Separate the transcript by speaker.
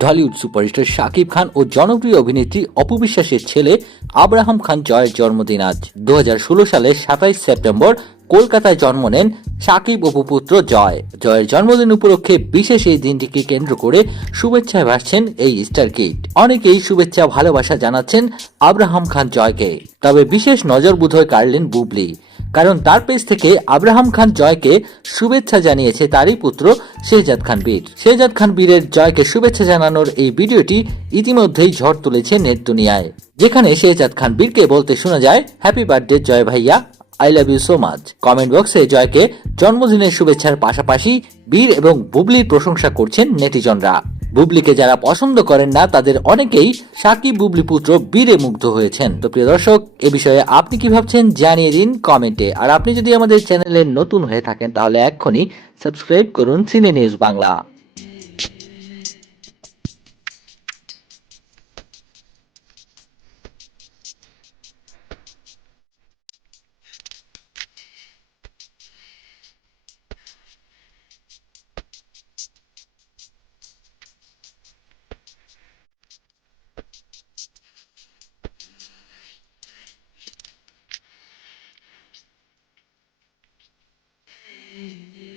Speaker 1: ঢলিউড superstar Shakib Khan ও জনপ্রিয় অভিনেত্রী অপবিশ্বাসের ছেলে আব্রাহাম খান জয়ের জন্মদিন আজ। দু সালের সাতাইশ সেপ্টেম্বর কলকাতায় জন্ম নেন সাকিব অপুপুত্র জয়। জয়ের জন্মদিন উপলক্ষে বিশেষ এই দিনটিকে কেন্দ্র করে শুভেচ্ছায় ভাসছেন এই স্টার কিট অনেকেই শুভেচ্ছা ভালোবাসা জানাচ্ছেন আব্রাহাম খান জয়কে। তবে বিশেষ নজর বোধহয় কাড়লেন বুবলি। কারণ তার পেজ থেকে আব্রাহাম খান জয়কে শুভেচ্ছা জানিয়েছে তারই পুত্র শেহজাদ খান বীর। শেহজাদ খান বীরের জয়কে শুভেচ্ছা জানানোর এই ভিডিওটি ইতিমধ্যেই ঝড় তুলেছে নেট দুনিয়ায়। যেখানে শেহজাদ খান বীরকে বলতে শোনা যায় হ্যাপি বার্থডে জয় ভাইয়া I love you so much comment বক্সে জয়কে জন্মদিনের শুভেচ্ছার পাশাপাশি বীর এবং বুবলির প্রশংসা করছেন নেটিজনরা। বুবলিকে যারা পছন্দ করেন না, তাদের অনেকেই সাকিব বুবলি পুত্র বীরে মুগ্ধ হয়েছেন। তো প্রিয় দর্শক, এ বিষয়ে আপনি কি ভাবছেন জানিয়ে দিন কমেন্টে। আর আপনি যদি আমাদের চ্যানেলে নতুন হয়ে থাকেন, তাহলে এক্ষুনি সাবস্ক্রাইব করুন সিনে নিউজ বাংলা। Mm-hmm.